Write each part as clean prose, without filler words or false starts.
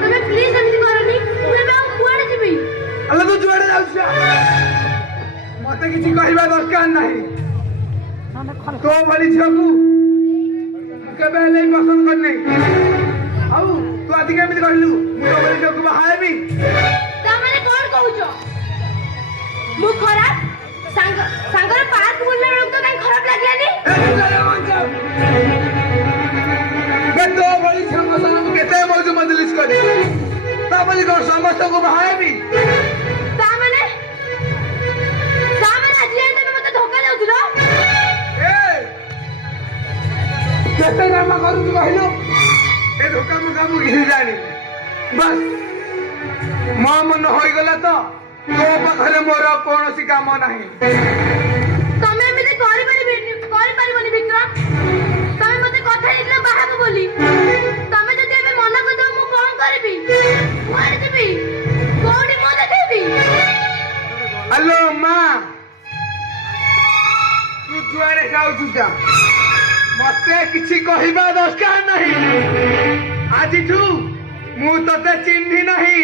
तमे प्लीज एमती करनी मुझे बा कुआडे जिबी अल्लाह तू जुआड़े जाउछ मते किछि कहबा दरकार नाही तो भली झियाकू केबे ले पसंद करने आउ तू आदि केमिति कहलु मु तो भली झियाकू बाहाएबी ता माने कोन कहउछो मु खराब सांगर पार्क बुलला लोग तो काई खराब लागलानी तो भली झियाकू सारा मु केते मौज मजलिस करी ता भली को समस्त को बाहाएबी ता माने आज ये तमे मते धोखा देउछलो केते नाम करू तू कहलु ए धोखा मुका मु किसी जानी बस मो मन होई गला तो तो पाखरे मोर कोनोसी काम नाही तमे एमिते करि परिबनी विक्रम तमे मते कथा इतला बाहाबो बोली तमे जदि एबे मना कर दो मु कोन करबी कुआडे जिबी कोडी मो देबी हेलो मां तू जुआरे जाउछु जा मते किछि कहिबा दरकार नाही आजि तू मु तते चिन्हि नाही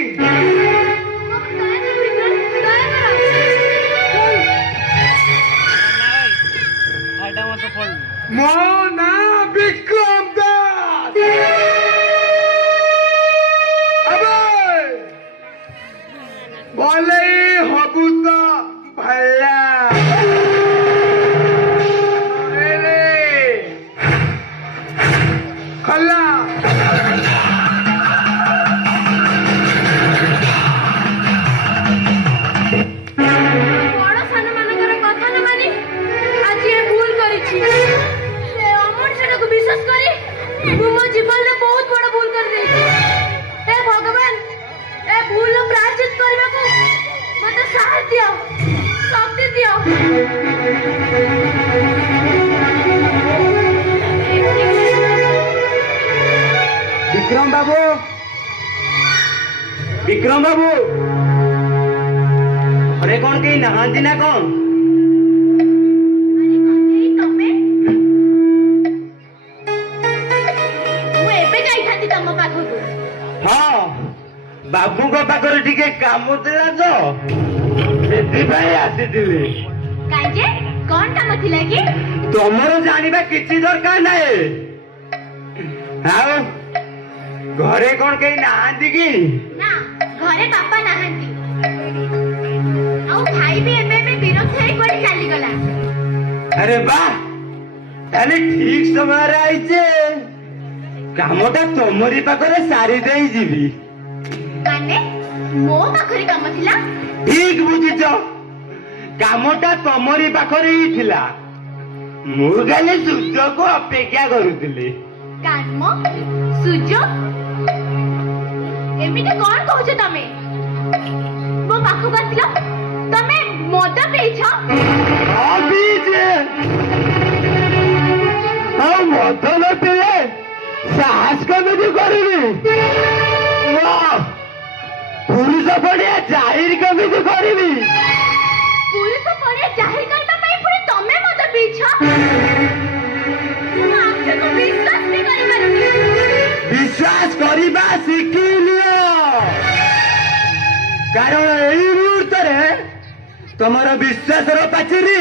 मो ना विक्रम दास अबे बोले हबु तो भला खल्ला विक्रम बाबू अरे कौन कहीं नहाती ना कौन हाँ बाबू को पाखरे टिके काम थिला तो सेति आसीथिली काजे कौन काम थिला कि तमर जानिबा किछि दरकार नाही आओ घरे कौन कहीं नहाती की ना घरे पापा नहांती आउ भाई भी एबे विरक्त होई कोडी चली गला अरे वाह ताले ठीक समय रे आइছে कामटा तमरी पाखरे सारी देई जीवी माने मो पाखरे काम थिला ठीक बुझिछ कामटा तमरी पाखरे ही थिला मु गाले सुजो को अपेक्षा करूतिली काम सुजो एमिते कोन कहछ तमे मो पाखु बसिलो तमे मद पीछ अभी जे हम मद न पिले साहस कमिटी करिबी वाह पुलिस पड़िया जाहिर कमिटी करिबी पुलिस पड़िया जाहिर करता पई पुरी तमे मद पीछ मु आपसे को विश्वास भी करि पारुनी विश्वास करिबा शिखी लियो कारण एई मुहूर्त रे तमर विश्वास रो पाचेरी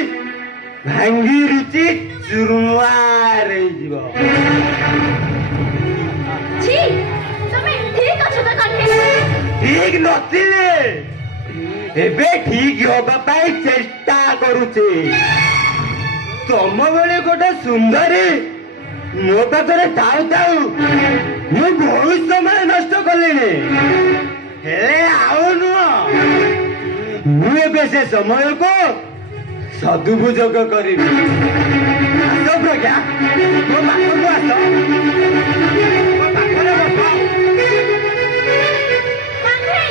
भांगी रुचि चुरुआर हे जीव छी तमे ठीक अछ त कन्हे ठीक नथिले एबे ठीक होबा पाई चेष्टा करूचे तम बेले गोटे सुंदरी मो पाखरे थाउ थाउ मु बहुत समय नष्ट कलिनी हेले आओ नुह मु एबे से समय को सदुपयोग करिबी आस प्रज्ञा मो पाखକୁ आस मो पाखरे बस मंत्री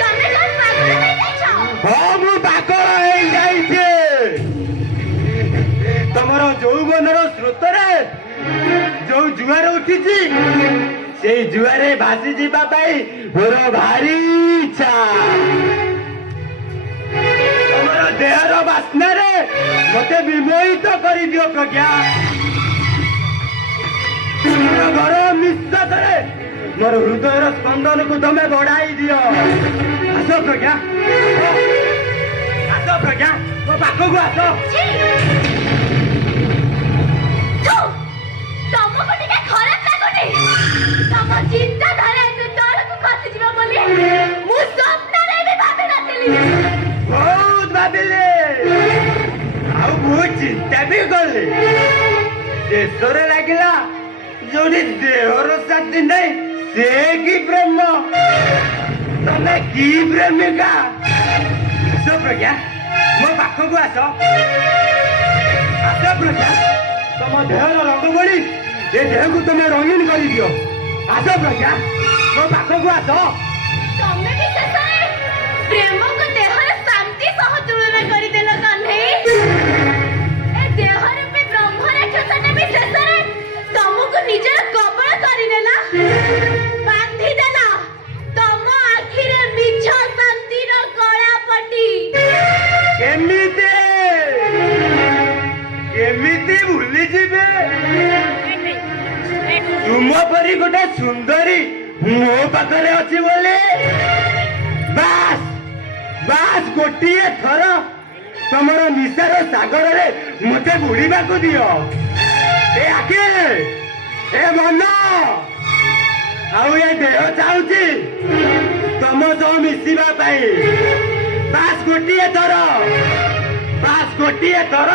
तमे तो पागल हो जाइछ हाँ मु पागल हो जाइछे तमरो यौवनर स्रोतरे जो जुआर उठिछि से जुआरे भासी जीवा पाई मोर भारी इच्छा तमरो देहर बास्ना रे मते विमोहित करि दियो प्रज्ञा गरम निश्वासरे मोर हृदयर स्पंदन को तमे बढ़ाई दियो। आस प्रज्ञा, आस प्रज्ञा, मो पाखक आस। ତମକୁ ଟିକେ ଖରାପ ଲାଗୁନି? ତମ ଚିନ୍ତାଧାରା ଏତେ ତଳକୁ ଖସିଯିବ ବୋଲି ମୁଁ ସ୍ୱପ୍ନରେ ବି ଭାବି ନଥିଲି। ବହୁତ ଭାବିଲେ ଆଉ ବହୁତ ଚିନ୍ତା ବି କଲେ। ଶେଷରେ ଲାଗିଲା ଯୋଉଠି ଦେହର ସାଥି ନାହିଁ ସେ କି ପ୍ରେମ। ତମେ କି ପ୍ରେମିକା? ଆସ ପ୍ରଜ୍ଞା, ମୋ ପାଖକୁ ଆସ। ଆସ ପ୍ରଜ୍ଞା, ତମ ଦେହର ରଙ୍ଗ ବୋଳି ଏ ଦେହକୁ ତମେ ରଙ୍ଗୀନ କରିଦିଅ। ଆସ ପ୍ରଜ୍ଞା, ମୋ ପାଖକୁ ଆସ। ତମେ ବି ଶେଷରେ ପ୍ରେମକୁ ଦେହର ଶାନ୍ତି ସହ ତୁଳନା କରିଦେଲ କହ୍ନେଇ। ଏ ଦେହରେ ବି ବ୍ରହ୍ମ ରାକ୍ଷସଟା ବି ଶେଷରେ ତମକୁ ନିଜର କବଳ କରିନେଲା, ବାନ୍ଧିଦେଲା ତମ ଆଖିରେ ମିଛ ଶାନ୍ତିର କଳାପଟି। କେମିତି କେମିତି ଭୁଲିଯିବେ? ତୁମ ପରି ଗୋଟେ ସୁନ୍ଦରୀ ମୋ ପାଖରେ ଅଛି ବୋଲି। ବାସ୍ ବାସ୍ ଗୋଟିଏ ଥର ତମର ନିଶାର ସାଗରରେ ମତେ ବୁଡ଼ିବାକୁ ଦିଅ। ଏ ଆଖି, ଏ ମନ ଆଉ ଏ ଦେହ ଚାହୁଁଛି ତମ ସହ ମିଶିବା ପାଇଁ। ବାସ୍ ଗୋଟିଏ ଥର, ବାସ୍ ଗୋଟିଏ ଥର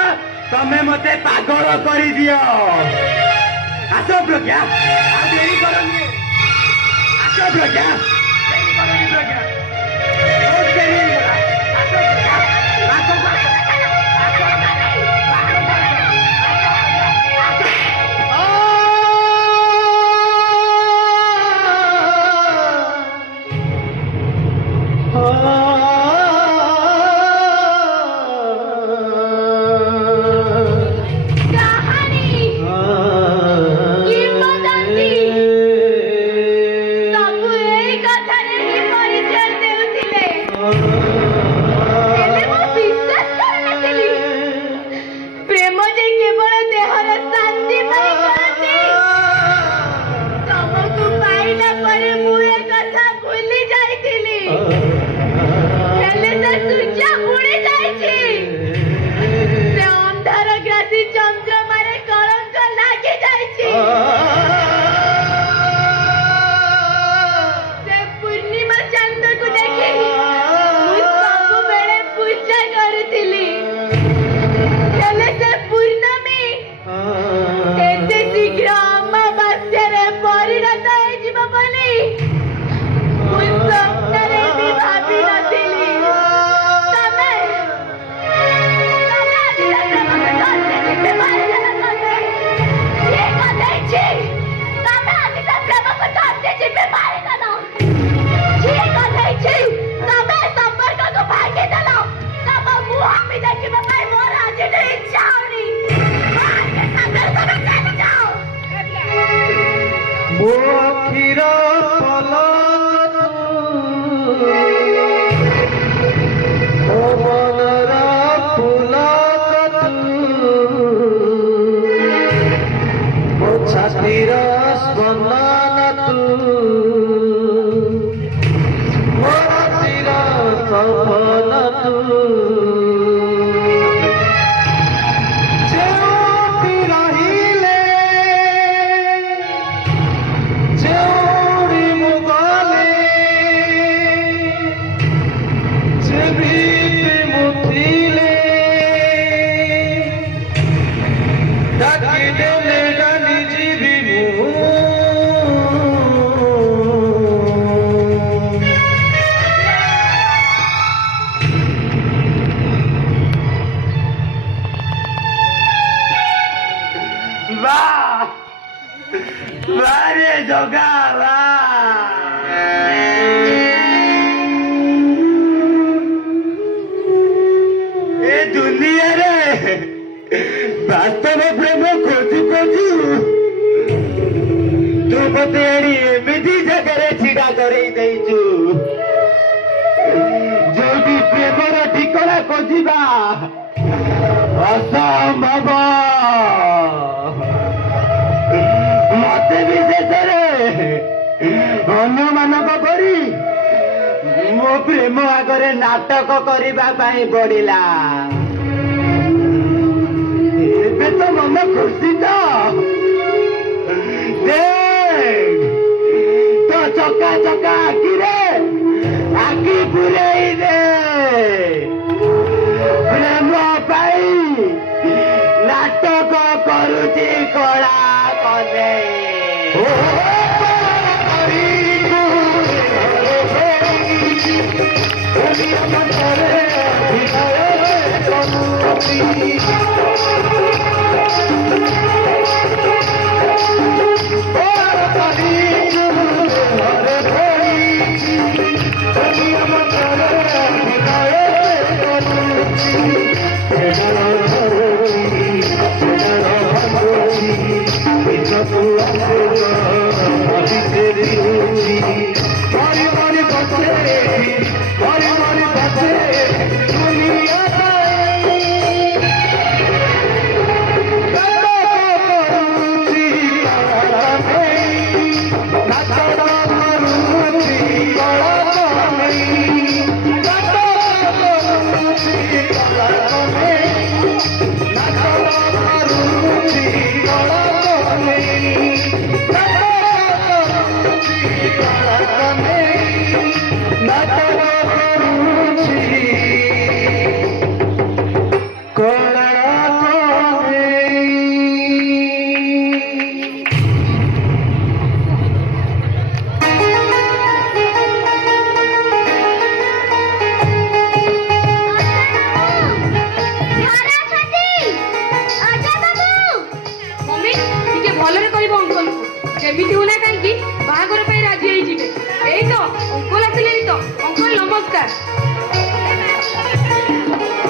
ତମେ ମତେ ପାଗଳ କରିଦିଅ। ଆସ ପ୍ରଜ୍ଞା, ଆଉ ଡେରି କରନି। ଆସ ପ୍ରଜ୍ଞା, ଡେରି କରନି ପ୍ରଜ୍ଞା, ବହୁତ ଡେରି ହେଇଗଲା। ଆସ ପ୍ରଜ୍ଞା, ଆସ ପ୍ରଜ୍ଞା, ଆସ କାହାଣୀ, କିମ୍ବଦନ୍ତୀ ସବୁ ଏଇ କଥାରେ ହିଁ ପରିଚୟ ଦେଉଥିଲେ। ହେଲେ ମୁଁ ବିଶ୍ୱାସ କରୁନଥିଲି ପ୍ରେମ ଯେ କେବଳ ଦେହର ଶାନ୍ତି ପାଇଁ କରନ୍ତି। ତମକୁ ପାଇଲା ପରେ ମୁଁ ଏ କଥା ଭୁଲି ଯାଇଥିଲି। ହେଲେ ସେ ସୂର୍ଯ୍ୟ ବୁଡ଼ି ଯାଇଛି, ସେ ଅନ୍ଧାର ଗ୍ରାସୀ ଚନ୍ଦ୍ରମାରେ କଳଙ୍କ ଲାଗି ଯାଇଛି। ସେ ପୂର୍ଣ୍ଣିମା ଚାନ୍ଦକୁ ଦେଖି ମୁଁ ସବୁବେଳେ ପୂଜା କରୁଥିଲି। ହେଲେ ସେ ପୂର୍ଣ୍ଣମୀ ଏତେ ଶୀଘ୍ର ଅମାବାସ୍ୟାରେ ପରିଣତ ହେଇଯିବ ବୋଲି ମୁଁ ସ୍ୱପ୍ନରେ ବି ଭାବି ନଥିଲି। ତମେ ଆଜି ପ୍ରେମକୁ ଧରିକି ଯିବେ ମାରିଦେଲ କହ୍ନେଇ। କିଏ କହ୍ନେଇଛି? ତମେ ଆଜି ପ୍ରେମକୁ ଧରିକି ଯିବେ ମାରିଦେଲ। କିଏ କହ୍ନେଇଛି? ତମେ ସମ୍ପର୍କକୁ ଭାଙ୍ଗିଦେଲ। ତମ ମୁହଁ ବି ଦେଖିବା ପାଇଁ ମୋର ଆଜିଠୁ ଇଚ୍ଛା ହଉନି। ଆଜି ସାଙ୍ଗରେ ତମେ ଚାଲିଯାଅ। ମୋ କ୍ଷୀର ପଲକ ମୋ ମନର ପୁଲକ ମୋ ଛାତିର ସ୍ପନ୍ଦନ ମୋ ରାତିର ସପନ ଯେଉଁଠି ରହିଲେ ଯେଉଁଠି ମୁଁ ଗଲେ ଯେମିତି ମୁଁ ଥିଲେ ଡାକିଦେଲେ ଜାଣି ଯିବି ମୁଁ। ବାରେ ଜଗା ଏ ଦୁନିଆରେ ବାସ୍ତବ ପ୍ରେମ ଖୋଜୁ ଖୋଜୁ ତୁ ମତେ ଆଣି ଏମିତି ଜାଗାରେ ଛିଡା କରେଇ ଦେଇଛୁ ଯୋଉଠି ପ୍ରେମର ଠିକଣା ଖୋଜିବା ଅସମ୍ଭବ। ମତେ ପ୍ରେମ ଆଗରେ ନାଟକ କରିବା ପାଇଁ ପଡିଲା। ଏବେ ତ ମନ ଖୁସି ତ ତ ଚକା ଚକା ଆଖିରେ ଆଖି ପୁରେଇ ଦେ। ପ୍ରେମ ପାଇଁ ନାଟକ କରୁଛି କଳା କନେଇ। ଯେମିତି ହଉନା କାହିଁକି ବାହାଘର ପାଇଁ ରାଜି ହେଇଯିବେ। ଏଇ ତ ଅଙ୍କଲ ଆସିଲେଣି ତ। ଅଙ୍କଲ ନମସ୍କାର।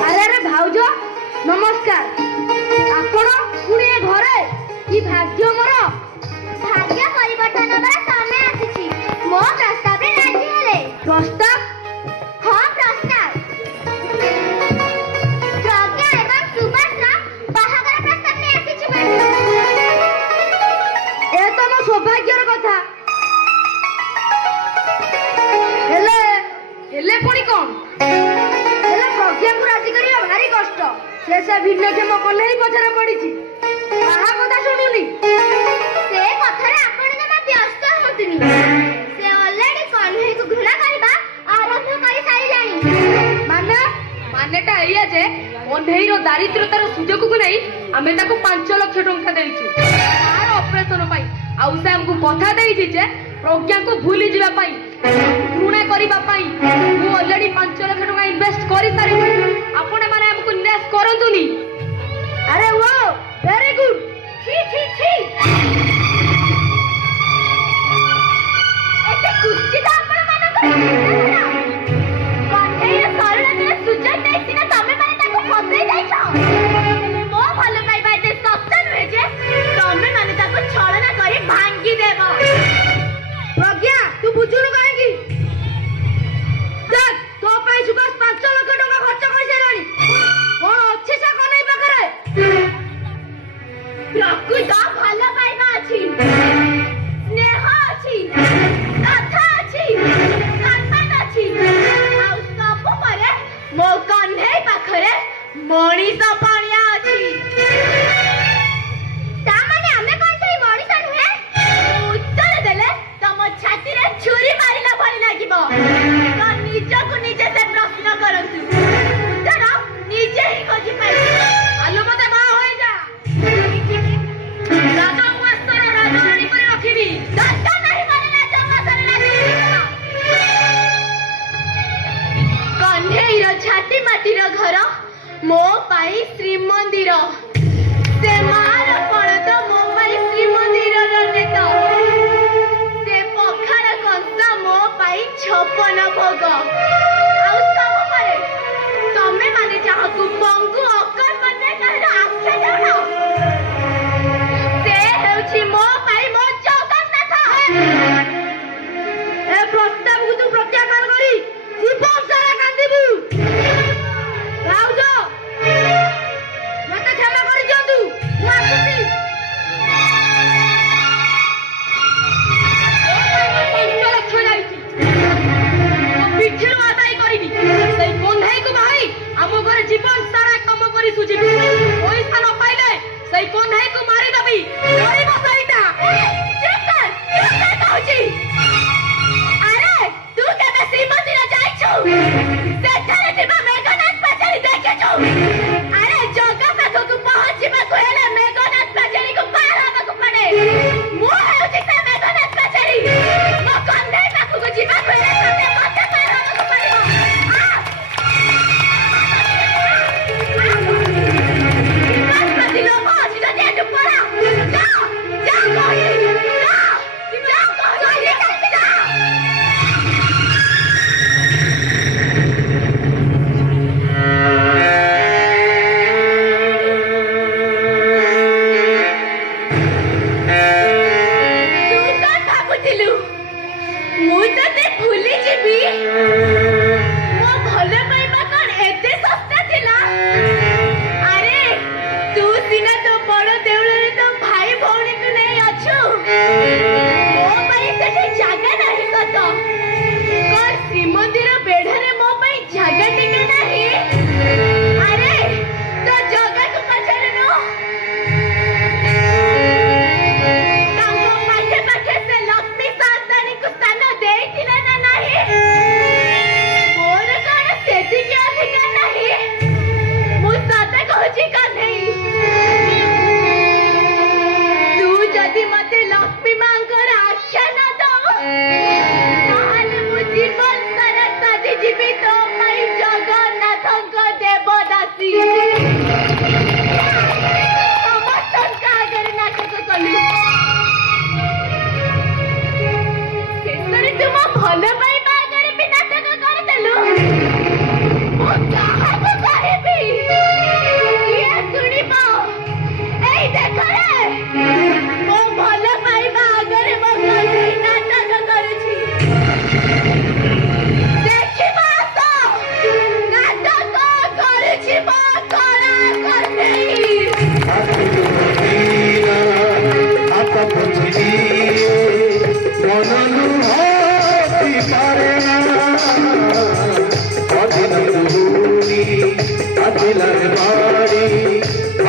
ଆରେ ଆରେ ଭାଉଜ ନମସ୍କାର। ଆପଣ ପୁଣି ଏ ଘରେ? କି ଭାଗ୍ୟ ମୋର। ଭାଗ୍ୟ ପରିବର୍ତ୍ତନ ହେବାର ସମୟ ଆସିଛି। ମୋ ପ୍ରସ୍ତାବରେ ରାଜି ହେଲେ। ପ୍ରସ୍ତାବ? ହଁ ପ୍ରସ୍ତାବ। ପ୍ରଜ୍ଞା ଏବଂ ସୁଭାଷର ବାହାଘର ପ୍ରସ୍ତାବ ନେଇ ଆସିଛି ମ୍ୟାଡାମ। ଏ ତ ମୋ ସୌଭାଗ୍ୟର କଥା। ହେଲେ ହେଲେ ପୁଣି କଣ? ହେଲେ ପ୍ରଜ୍ଞାକୁ ରାଜି କରିବା ଭାରି କଷ୍ଟ। ସେ ଭିନ୍ନକ୍ଷମ କଲେଇ ପଛରେ ପଡିଛି। କାହା କଥା ଶୁଣୁନି। ସେ କଥାରେ ଆପଣ ଜମା ବ୍ୟସ୍ତ ହୁଅନ୍ତୁନି। ସେ ଅଲରେଡି କହ୍ନେଇକୁ ଘୃଣା କରିବା ଆରମ୍ଭ କରି ସାରିଲାଣି। ମାନେଟା ଏଇଆ ଯେ କହ୍ନେଇର ଦାରିଦ୍ର୍ୟତାର ସୁଯୋଗକୁ ନେଇ ଆମେ ତାକୁ 5 ଲକ୍ଷ ଟଙ୍କା ଦେଇଛୁ ତାର ଅପରେସନ ପାଇଁ। ଆଉ ସେ ଆମକୁ କଥା ଦେଇଛି ଯେ ପ୍ରଜ୍ଞାକୁ ଭୁଲି ଯିବା ପାଇଁ, ଘୃଣା କରିବା ପାଇଁ ମୁଁ ଅଲରେଡି 5 ଲକ୍ଷ ଟଙ୍କା ଇନଭେଷ୍ଟ କରିସାରିଛି। ଆପଣ ମାନେ ଆମକୁ ନିରାଶ କରନ୍ତୁନି। ଆରେ ୱାଓ ଭେରି ଗୁଡ୍। ଛି ଛି ଛି, ଏତେ କୁଚିତ ଆପଣମାନଙ୍କର ଚିନ୍ତାଧାରା। କହ୍ନେଇର ସରଳତାର ସୁଯୋଗ ଦେଇ ସିନା ତମେ ମାନେ ତାକୁ ଫସେଇ ଦେଇଛ। ମୋ ଭଲ ପାଇବା ଏତେ ଶକ୍ତ ନୁହେଁ ଯେ ତମେ ମାନେ ତାକୁ ଛଳନା କରି ଭାଙ୍ଗିଦେବ। ପ୍ରଜ୍ଞା ତୁ ବୁଝୁନୁ କାହିଁକି? ଦେখ ତୋ ପାଇଁ ସୁଭାଷ 5 ଲକ୍ଷ ଟଙ୍କା ଖର୍ଚ୍ଚ କରିସାରିଲାଣି। କଣ ଅଛି ସେ କହ୍ନେଇ ପାଖରେ? ପ୍ରକୃତ ଭଲ ପାଇବା ଅଛି, ସ୍ନେହ ଅଛି, କଥା ଅଛି, ସମ୍ମାନ ଅଛି। ଆଉ ସବୁ ପରେ ମୋ କହ୍ନେଇ ପାଖରେ ମଣିଷ ପଣିଆ ଅଛି। ତାମାନେ ଆମେ କଣ ସେଇ ମଣିଷ ନୁହେଁ? ଉତ୍ତର ଦେଲେ ତମ ଛାତିରେ ଛୁରୀ ମାରିଲା ଭଳି ଲାଗିବ। ତ ନିଜକୁ ନିଜେ ସେ ପ୍ରଶ୍ନ କରନ୍ତୁ। ଉତ୍ତର ନିଜେ ହିଁ ଖୋଜି ପାଇବେ। ଆଲୁ ମତେ ବାହା ହୋଇଯା। ରାଜାଙ୍କୁ ଆସ୍ଥାନ ରାଜରାଣୀ କରି ରଖିବି। ଦରକାର ନାହିଁ ମାନେ ରାଜଉଆସରେ ଲାଗିଯିବ। କହ୍ନେଇର ଛାତି ମାଟିର ଘର ମୋ ପାଇଁ ଶ୍ରୀମନ୍ଦିର। ସେ ମାର ପଣତ ମୋ ପାଇଁ ଶ୍ରୀମନ୍ଦିରର ନେତ। ସେ ପଖାଳ କଂସା ମୋ ପାଇଁ 56 ଭୋଗ। ଆଉ ସବୁ ପରେ ତମେ ମାନେ ଯାହାକୁ ପଙ୍ଗୁ ଅକର୍ମଣ୍ୟ କାହାର ଆଖ୍ୟା ଦେଉନ, ସେ ହେଉଛି ମୋ ପାଇଁ ମୋ ଜଗନ୍ନାଥ। ଏ ପ୍ରସ୍ତାବକୁ ତୁ ପ୍ରତ୍ୟାଖ୍ୟାନ କରି ଜୀବନ ସାରା କାନ୍ଦିବୁ। ଭାଉଜ ମତେ କ୍ଷମା କରିଦିଅନ୍ତୁ। ମୁଁ ଆସୁଛି। 5 ଲକ୍ଷ ଯାଇଛି। ମୋ ପିଠିରୁ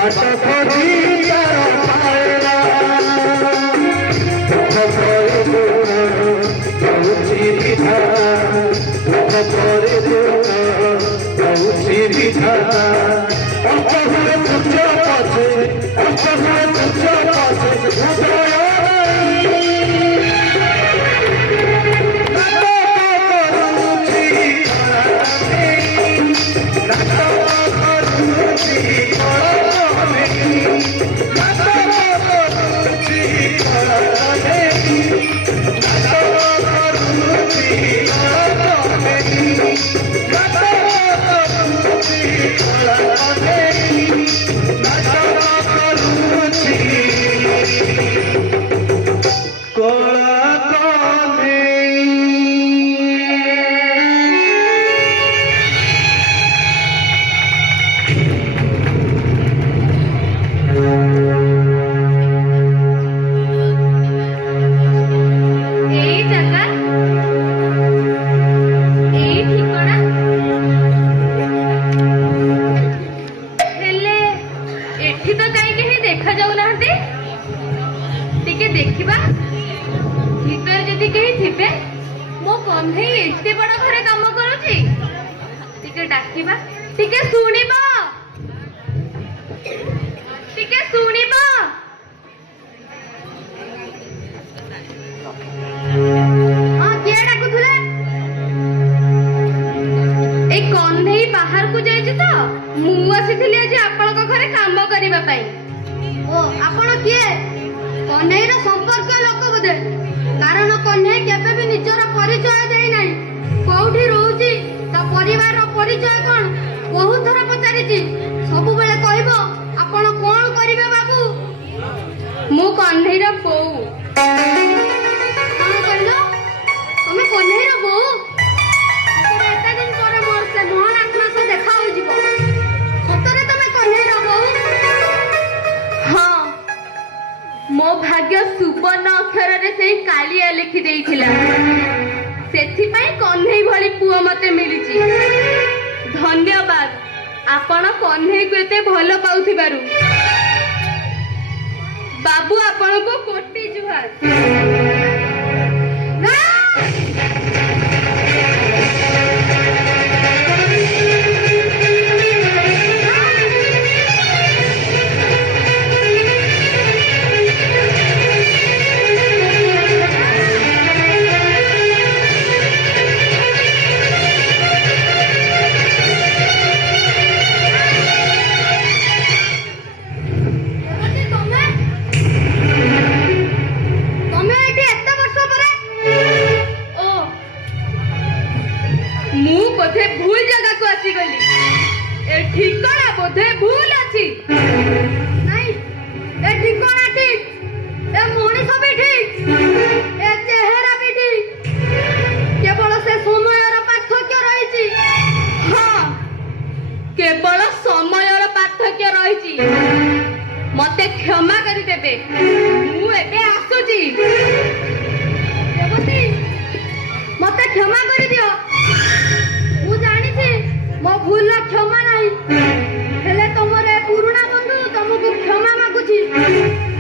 ବାଟ ଖୋଜି ତାର ପାଇଲା ଦୁଃଖ ପରେ ଦଉଛି ବିଧା ଦୁଃଖ ପରେ ଦଉଛି ବିଧା ଅଷ୍ଟ ହୁଏ ତୁଚ୍ଛ ପଛେ ଅଷ୍ଟ ହୁଏ ତୁଚ୍ଛ ପଛେ ହୃଦୟ ମୋ ଭାଗ୍ୟ ସୁବର୍ଣ୍ଣ ଅକ୍ଷରରେ ସେଇ କାଳିଆ ଲେଖି ଦେଇଥିଲା। ସେଥିପାଇଁ କହ୍ନେଇ ଭଳି ପୁଅ ମତେ ମିଳିଛି। ଧନ୍ୟବାଦ ଆପଣ କହ୍ନେଇକୁ ଏତେ ଭଲ ପାଉଥିବାରୁ। ବାବୁ ଆପଣଙ୍କୁ କୋଟି ଜୁହାର। ঠিকনা বোধে ভুল আছে। নাই এ ঠিকনা ঠিক, এ মଣିষ বি ঠিক, এ চেহারা বি ঠিক, কেবল সে সময়ের পার্থক্য রয়েছে। হ্যাঁ কেবল সময়ের পার্থক্য রয়েছে। মতে ক্ষমা করে দেবে, মু এবে আসুছি। দেবতী মতে ক্ষমা করে দিও। মু জানিছি ମୋ ଭୁଲର କ୍ଷମା ନାହିଁ, ହେଲେ ତମର ଏ ପୁରୁଣା ବନ୍ଧୁ ତମକୁ କ୍ଷମା ମାଗୁଛି।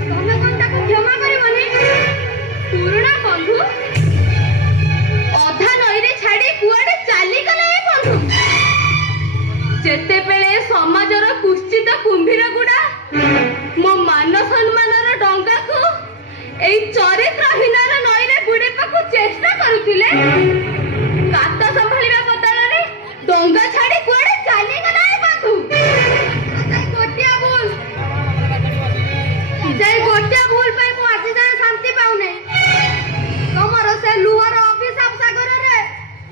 ତମେ କଣ ତାକୁ କ୍ଷମା କରିବନି? ପୁରୁଣା ବନ୍ଧୁ ଅଧା ନଈରେ ଛାଡି କୁଆଡେ ଚାଲିଗଲେ ଏ ବନ୍ଧୁ? ଯେତେବେଳେ ସମାଜର କୁଶ୍ଚିତ କୁମ୍ଭୀର ଗୁଡା ମୋ ମାନ ସମ୍ମାନର ଡଙ୍ଗାକୁ ଏଇ ଚରିତ୍ରହୀନର ନଈରେ ବୁଡିବାକୁ ଚେଷ୍ଟା କରୁଥିଲେ, କାତ ସମ୍ଭାଳିବା ବଦଳରେ ଡଙ୍ଗା ଛାଡି କୁଆଡେ ଚାଲିଗଲା ଏ ବନ୍ଧୁ। ସେଇ ଗୋଟିଏ ଭୁଲ ପାଇଁ ମୁଁ ଆଜି ଯାଏ ଶାନ୍ତି ପାଉନି। ତମର ସେ ଲୁହର ଅଭିଶାପ ସାଗରରେ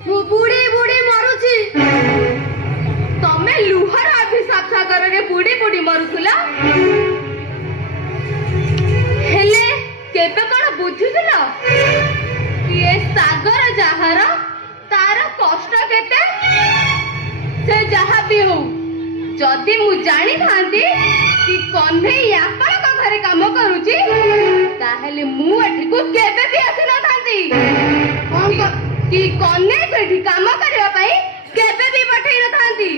ମୁଁ ବୁଡି ବୁଡି ମରୁଛି। ତମେ ଲୁହର ଅଭିଶାପ ସାଗରରେ ବୁଡି ବୁଡି ମରୁଥିଲ, ହେଲେ କେବେ କଣ ବୁଝୁଥିଲ ଏ ସାଗର ଯାହାର ତାର କଷ୍ଟ କେତେ? ସେ ଯାହା ବି ହଉ, ଯଦି ମୁଁ ଜାଣିଥାନ୍ତି କି କହ୍ନେଇ ଆପଣଙ୍କ ଘରେ କାମ କରୁଛି, ତାହେଲେ ମୁଁ ଏଠିକୁ କେବେ ବି ଆସିନଥାନ୍ତି। କି କହ୍ନେଇକୁ ଏଠି କାମ କରିବା ପାଇଁ କେବେ ବି ପଠେଇ ନଥାନ୍ତି।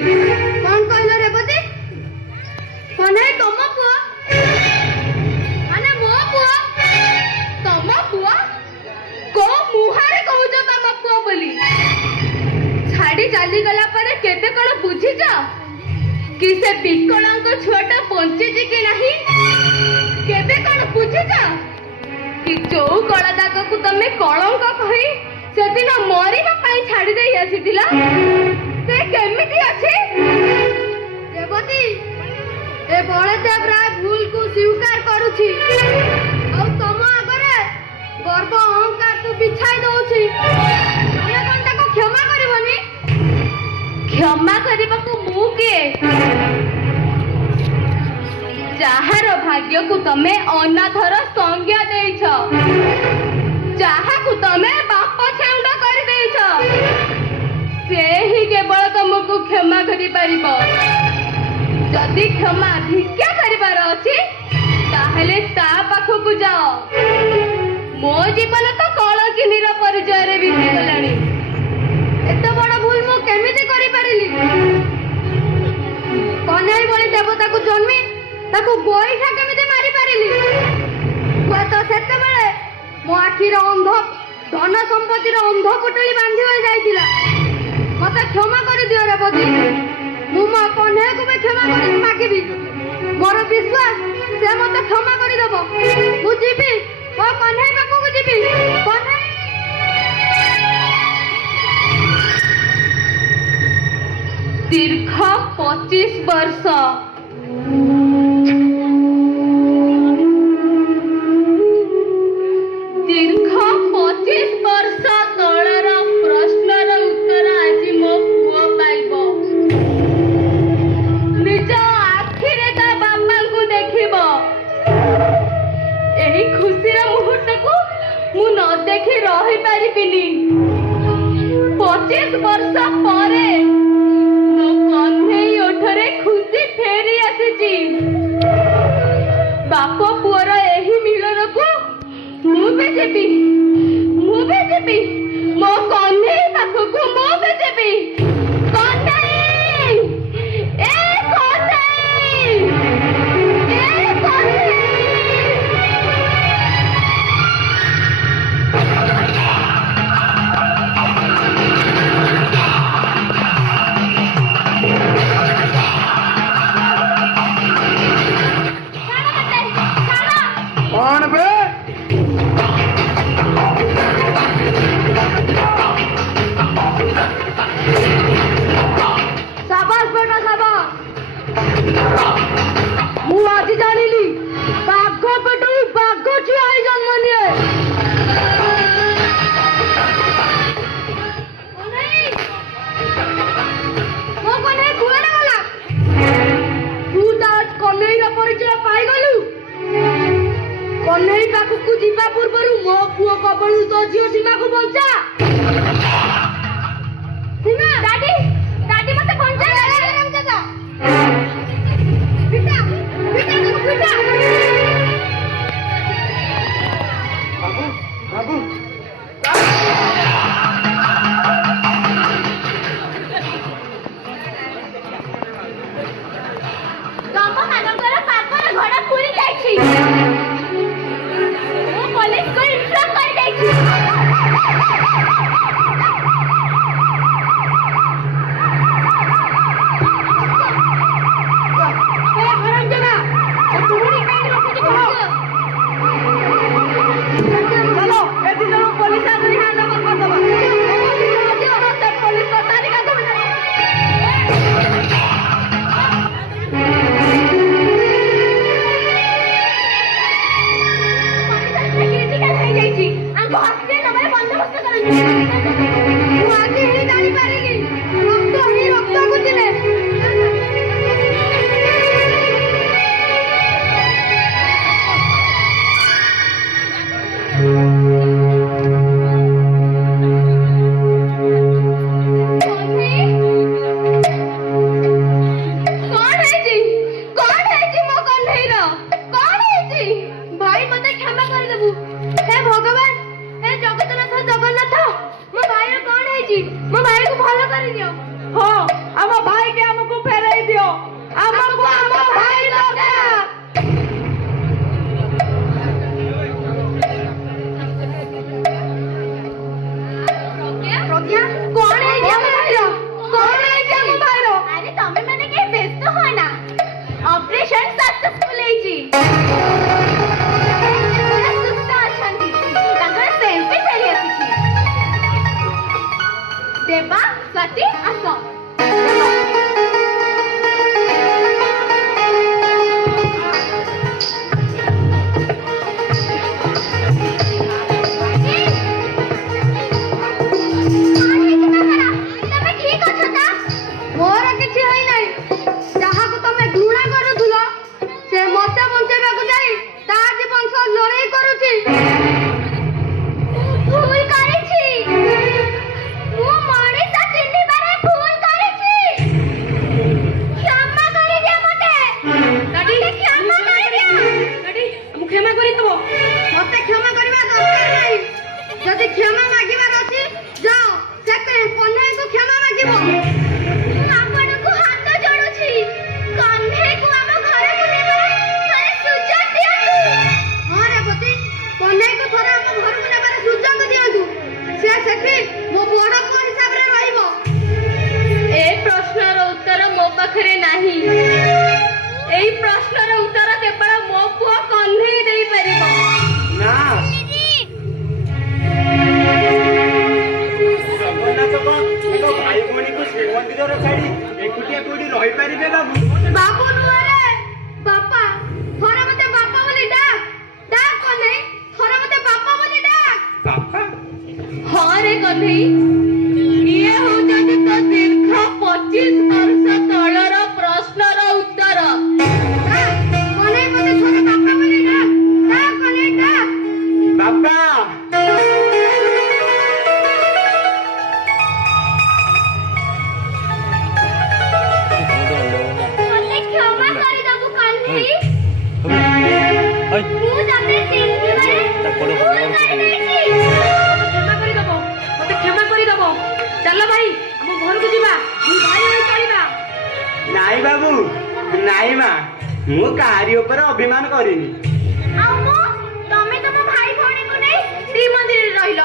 କଣ କହିଲ ରେବତୀ? କହ୍ନେଇ ତମ मरीगला पर केते कण बुझिच कि से विकलांग छुआटा बंचिची कि नहीं केते कण बुझिच कि जो कलादाग को तमे कलंक कहि सेदिन मरिबा पई छाडी देई आसीतिला से केमिति अछि देवती ए बळते प्राय भूल को स्वीकार करूछि और तम आगरे गर्व अहंकार को बिछाई दउछि तमे कोन ताको क्षमा करबनी क्षमा करबाकू मु के जाहार भाग्य को तमे अनाथर संज्ञा देइछ जाहा को तमे बाप छेउंड कर देइछ से ही केवल तुमको क्षमा करि परिबो जदि क्षमा भिक्षा करिबार अछि ताहेले ता पाखकू जाओ मो जीवन तो कलंकिनीर परिचय रे बीती गलानी एत बड़ भूल मु केमिति करि परिली कन्हई बळी देवता को जन्मी ताको गोईठा केमिति मारी परिली हुआ तो सेते बेले मो आखिर अंध धन संपत्तिर अंध पुटली बांधी हो जाइतिला मते क्षमा कर दियो रेवती मु मो कन्हई को भी क्षमा कर मागिबी मोर विश्वास से मते क्षमा कर देबो मु जीबी ओ कन्हई पाखु को जीबी कन्हई दीर्घ 25 वर्ष दीर्घ 25 वर्ष तलर प्रश्नर उत्तर आज मो पुओ पाइब निज आखिरे ता बापा को देखिब एही खुशीर मुहूर्त को मु न देखि रही पारिबिनी 25 वर्ष परे मो कन्हई ओठरे खुशी फेरी आसीची बाप पुअर एही मिलन को मु भी जेबी मो कन्हई पाखकू मु भी जेबी कन्हई ए कन्हई ए कन्हई कौन बे शाबाश बेटा शाबाश मु आज जानिली बाघ पेटू बाघ छुआ ही जन्म निये मो कन्हई कुआडे गला तू तो आज कन्हई रा परिचय पाई गलु कन्हई पाखकू जीवा पूर्वरु मो पुओ कबळू तो झियो सीमा को बंचा सीमा दादी दादी मते बंचा राम दादा बेटा बेटा बेटा बाबू बाबू तम मानकर पापर घोड़ा पूरी जाइछि ओ पुलिस को इन्फॉर्म कर दैछि ए हराम जगा तुम्हारी काई रखी कहो चलो ए दिन पुलिस आदमी हैंड ओवर कर दबा पुलिस को तारीख दो कौन है ସୁସ୍ଥ ଅଛନ୍ତି ତାଙ୍କର ସେଲ୍ଫି ଫେରି ଆସିଛି ଦେବା ସ୍ୱାତି ଆସ ତମେ ଠିକ ଅଛ ତ? ମୋର କିଛି ହୋଇନାହିଁ। ଯାହାକୁ ତମେ ଘୃଣା କରୁଥିଲ ସେ ମତେ ବଞ୍ଚେଇବାକୁ ଯାଇ ତା ଜୀବନ ସହ ଲଢେଇ କରୁଛି। ଭୁଲ କରିଛି ମୁଁ ମଣିଷ ଚିହ୍ନିବାରେ ଭୁଲ କରିଛି କ୍ଷମା କରିଦିଅ ମତେ କ୍ଷମା କରିଦିଅ ମୁଁ କ୍ଷମା କରିଦେବ। ମତେ କ୍ଷମା କରିବା ଦରକାର ନାହିଁ। ଯଦି କ୍ଷମା ମାଗିବାର ଅଛି ଯାଅ ସେ କହ୍ନେଇକୁ କ୍ଷମା ମାଗିବ। ମୁଁ ଆପଣଙ୍କୁ ହାତ ଯୋଡୁଛି କହ୍ନେଇକୁ ଆମ ଘରକୁ ନେବାର ଥରେ ସୁଯୋଗ ଦିଅନ୍ତୁ ହଁ ରେବତୀ, କହ୍ନେଇକୁ ଥରେ ଆମ ଘରକୁ ନେବାର ସୁଯୋଗ ଦିଅନ୍ତୁ। ସେ ସେଠି ମୋ ବଡ ପୁଅ ହିସାବରେ ରହିବ। ଏ ପ୍ରଶ୍ନର ଉତ୍ତର ମୋ ପାଖରେ ନାହିଁ। ଏଇ ପ୍ରଶ୍ନର ଉତ୍ତର କେବଳ ମୋ ପୁଅ କହ୍ନେଇ ଦେଇପାରିବ। ନା ଜଗନ୍ନାଥଙ୍କ ତାଙ୍କ ଭାଇ ଭଉଣୀକୁ ଶ୍ରୀମନ୍ଦିରର ଛାଡି ଏକୁଟିଆ କୋଉଠି ରହିପାରିବେ ବାବୁ? ବାବୁ ନୁହେଁ ବାପା। ଥରେ ମତେ ବାପା ବୋଲି ଡାକ କହ୍ନେଇ। ଥରେ ମତେ ବାପା ବୋଲି ଡାକ। ବାପା ହଁ ରେ କହ୍ନେଇ, ଇଏ ହଉଛନ୍ତି ତ ଦୀର୍ଘ 25 ବର୍ଷ ତଳର ପ୍ରଶ୍ନର ଉତ୍ତର। କହ୍ନେଇ ମତେ ଥରେ ବାପା ବୋଲି ଡାକ କହ୍ନେଇ ଡାକ। ବାପା ମତେ କ୍ଷମା କରିଦବୁ କହ୍ନେଇ ମୁଁ ତତେ ଚିହ୍ନିବାରେ ଭୁଲ କରିଦେଇଛି କ୍ଷମା କରିଦବ। ମତେ କ୍ଷମା କରିଦବ। ଚାଲ ଭାଇ ଆମ ଘରକୁ ଯିବା। ଦୁଇ ଭାଇ ହୋଇ ଚଳିବା। ନାଇଁ ବାବୁ, ନାଇଁ ମା, ମୁଁ କାହାରି ଉପରେ ଅଭିମାନ କରିନି। ଆଉ ମୁଁ ତମେ ତମ ଭାଇ ଭଉଣୀକୁ ନେଇ ଶ୍ରୀମନ୍ଦିରରେ ରହିଲ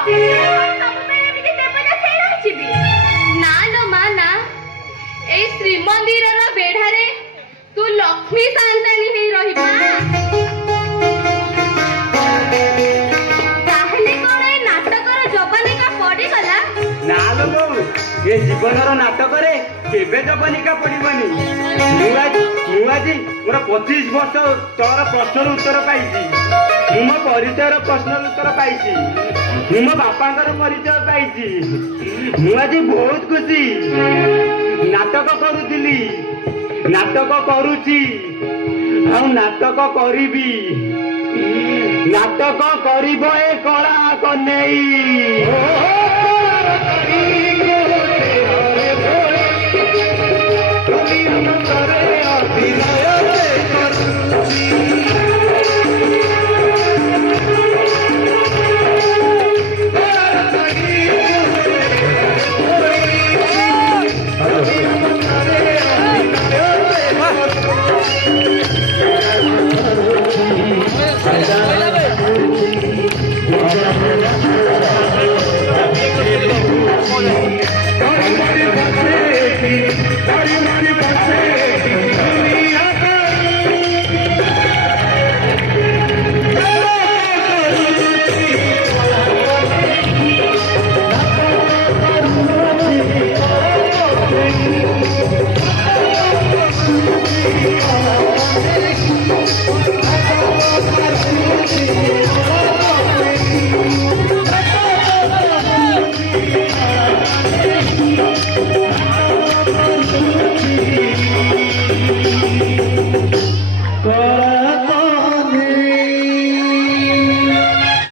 ସବୁବେଳେ ଏମିତି ଦେବଦାସ ହେଇ ରହିଯିବି ନା ଲୋ ମା ନା, ଏଇ ଶ୍ରୀମନ୍ଦିରର ବେଢାରେ ତୁ ଲକ୍ଷ୍ମୀ ସାନ୍ତାଣୀ ହେଇ ରହିବୁ। ତାହେଲେ କଣ ଏ ନାଟକର ଯବନିକା ପଡିଗଲା ନା ଲୋ ବୋଉ, ଏ ଜୀବନର ନାଟକରେ କେବେ ଜବନିକା ପଡିବନି। ମୁଁ ଆଜି ମୋର 25 ବର୍ଷ ତଳର ପ୍ରଶ୍ନର ଉତ୍ତର ପାଇଛି। ମୁଁ ମୋ ପରିଚୟର ପ୍ରଶ୍ନର ଉତ୍ତର ପାଇଛି। ମୁଁ ମୋ ବାପାଙ୍କର ପରିଚୟ ପାଇଛି। ମୁଁ ଆଜି ବହୁତ ଖୁସି। ନାଟକ କରୁଥିଲି, ନାଟକ କରୁଛି, ଆଉ ନାଟକ କରିବି। ନାଟକ କରିବ ଏ କଳା କହ୍ନେଇ।